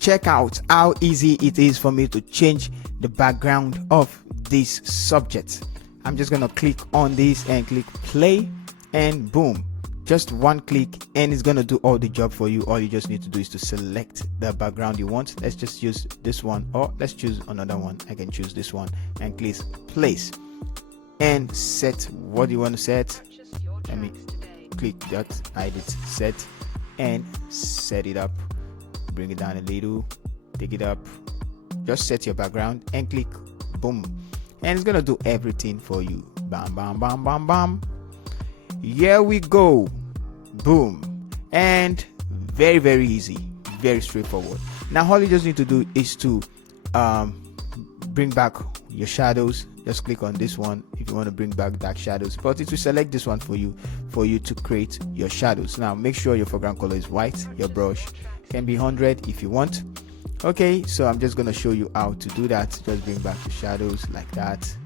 check out how easy it is for me to change the background of this subject. I'm just gonna click on this and click play, and boom, just one click and it's gonna do all the job for you. All you just need to do is to select the background you want. Let's just use this one, or let's choose another one. I can choose this one and click place and set what you want to set. Let me click that, hide it, set, and set it up. Bring it down a little, take it up, just set your background and click boom, and it's gonna do everything for you. Bam, bam, bam, bam, bam. Here we go. Boom. And very, very easy, very straightforward. Now all you just need to do is to bring back your shadows. Just click on this one if you want to bring back dark shadows, but it will select this one for you to create your shadows. Now make sure your foreground color is white. Your brush can be 100 if you want. Okay, so I'm just going to show you how to do that. Just bring back the shadows like that,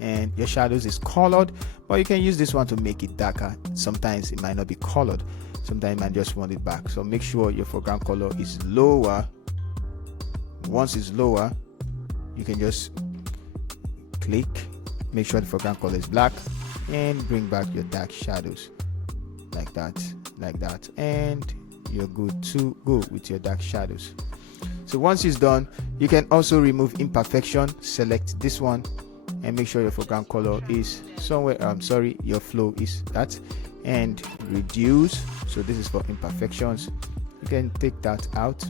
and your shadows is colored, but you can use this one to make it darker. Sometimes it might not be colored, sometimes you might just want it back. So make sure your foreground color is lower. Once it's lower, you can just click, make sure the foreground color is black, and bring back your dark shadows like that, and you're good to go with your dark shadows. So once it's done, you can also remove imperfection. Select this one and make sure your foreground color is somewhere, your flow is that, and reduce. So this is for imperfections. You can take that out,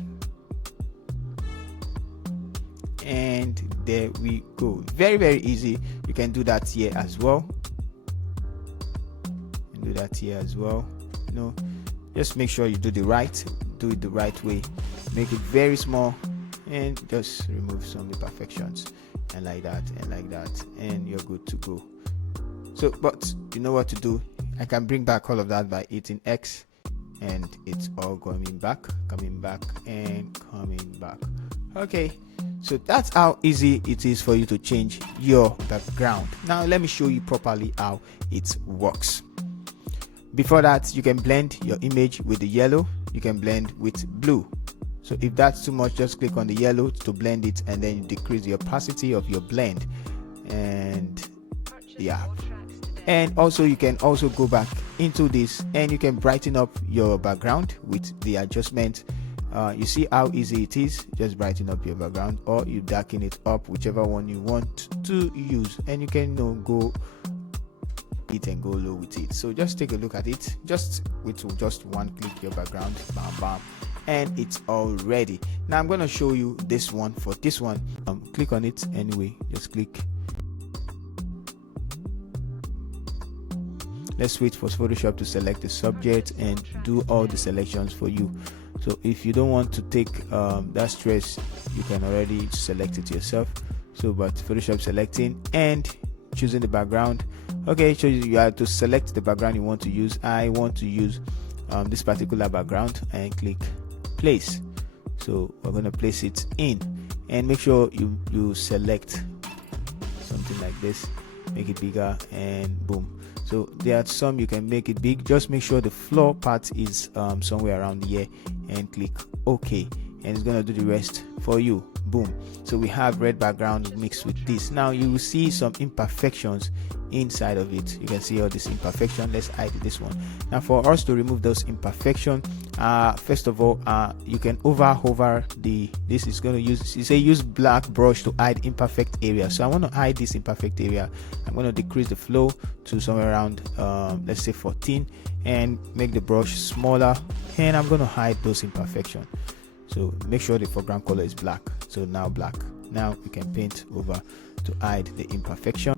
and there we go. Very, very easy. You can do that here as well, and do that here as well. Just make sure you do it the right way. Make it very small, and just remove some imperfections, and like that, and you're good to go. So, but you know what to do. I can bring back all of that by hitting X, and it's all coming back, and coming back. Okay, so that's how easy it is for you to change your background. Now let me show you properly how it works. Before that, you can blend your image with the yellow, you can blend with blue. So if that's too much, just click on the yellow to blend it, and then you decrease the opacity of your blend. And yeah, and also you can also go back into this and you can brighten up your background with the adjustment. You see how easy it is. Just brighten up your background, or you darken it up, whichever one you want to use, and you can go it and go low with it. So just take a look at it. Just with just one click, your background, bam bam, and it's all ready. Now I'm going to show you this one. For this one, click on it anyway, just click. Let's wait for Photoshop to select the subject and do all the selections for you. So if you don't want to take that stress, you can already select it yourself. So but Photoshop selecting and choosing the background. Okay, so you have to select the background you want to use. I want to use this particular background, and click place. So we're going to place it in, and make sure you select something like this, make it bigger, and boom. So there are some you can make it big. Just make sure the floor part is somewhere around here, and click OK, and it's going to do the rest for you. Boom. So we have red background mixed with this. Now you will see some imperfections inside of it. You can see all this imperfection. Let's hide this one. Now for us to remove those imperfections, first of all, you can hover this is going to use black brush to hide imperfect area. So I want to hide this imperfect area. I'm going to decrease the flow to somewhere around let's say 14, and make the brush smaller, and I'm going to hide those imperfections. So make sure the foreground color is black. So now black. Now you can paint over to hide the imperfection.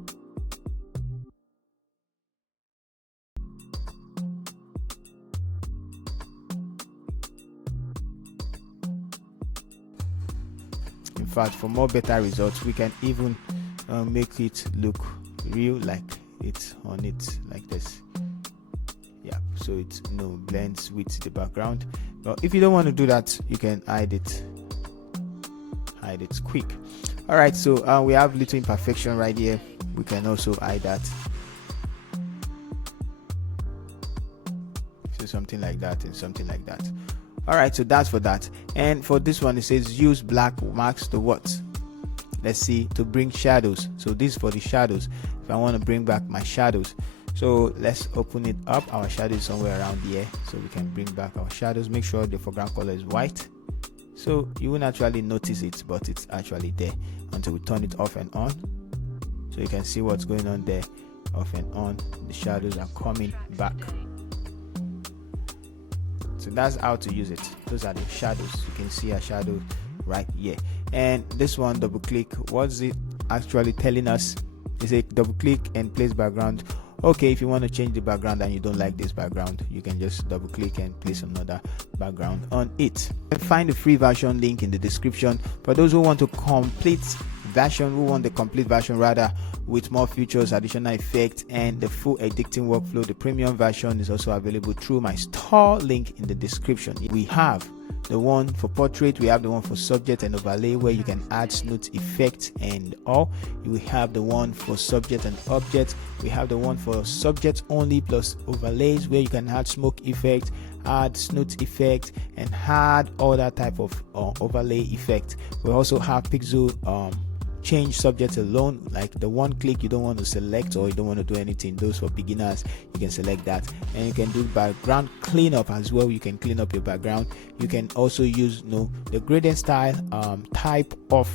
In fact, for more better results, we can even make it look real, like it's on it like this. Yeah, so it blends with the background. But if you don't want to do that, you can hide it quick. All right, so we have little imperfection right here. We can also hide that. So something like that and something like that. All right, so that's for that. And for this one, it says use black marks to what? Let's see, to bring shadows. So this is for the shadows. If I want to bring back my shadows, so let's open it up. Our shadow is somewhere around here, so we can bring back our shadows. Make sure the foreground color is white, so you won't actually notice it, but it's actually there until we turn it off and on. So you can see what's going on there, off and on. The shadows are coming back. So that's how to use it. Those are the shadows. You can see a shadow right here. And this one, double click. What's it actually telling us? It's a double click and place background. Okay, if you want to change the background and you don't like this background, you can just double click and place another background on it. And find the free version link in the description. For those who want the complete version rather, with more features, additional effects, and the full editing workflow, the premium version is also available through my store link in the description. We have the one for portrait, we have the one for subject and overlay where you can add smooth effects and all. We have the one for subject and object. We have the one for subject only plus overlays where you can add smoke effect, add smooth effect, and add all that type of overlay effect. We also have pixel change subject alone, like the one click you don't want to select or you don't want to do anything. Those for beginners, you can select that. And you can do background cleanup as well. You can clean up your background. You can also use the gradient style type of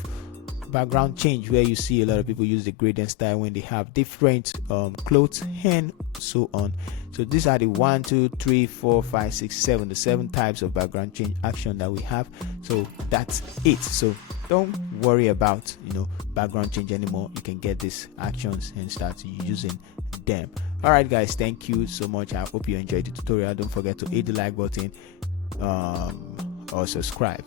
background change, where you see a lot of people use the gradient style when they have different clothes and so on. So these are the 1, 2, 3, 4, 5, 6, 7, the 7 types of background change action that we have. So that's it. So don't worry about background change anymore. You can get these actions and start using them. All right guys, thank you so much. I hope you enjoyed the tutorial. Don't forget to hit the like button or subscribe.